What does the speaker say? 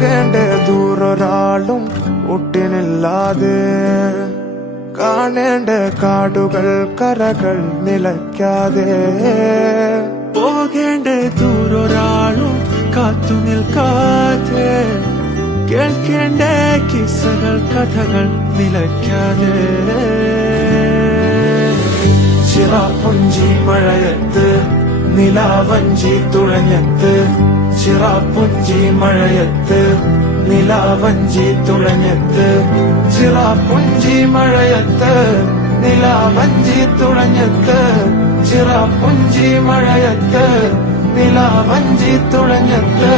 പോകേണ്ട ദൂരൊരാളും ഒട്ടിനില്ലാതെ കാണേണ്ട കാടുകൾ കരകൾ നിലയ്ക്കാതെ പോകേണ്ട ദൂരൊരാളും കാത്തു നിൽക്കാതെ കേൾക്കേണ്ട കിസ്സകൾ കഥകൾ നിലയ്ക്കാതെ ചിറാപ്പുഞ്ചി മഴയത്ത് നിലാവഞ്ചി തുഴഞ്ഞത്ത് ചിറാപ്പുഞ്ചി മഴയത്ത് നിലാവഞ്ചി തുഴഞ്ഞത്ത് ചിറാപ്പുഞ്ചി മഴയത്ത് നിലാവഞ്ചി തുഴഞ്ഞത്ത് ചിറാപ്പുഞ്ചി മഴയത്ത് നിലാവഞ്ചി തുഴഞ്ഞത്ത്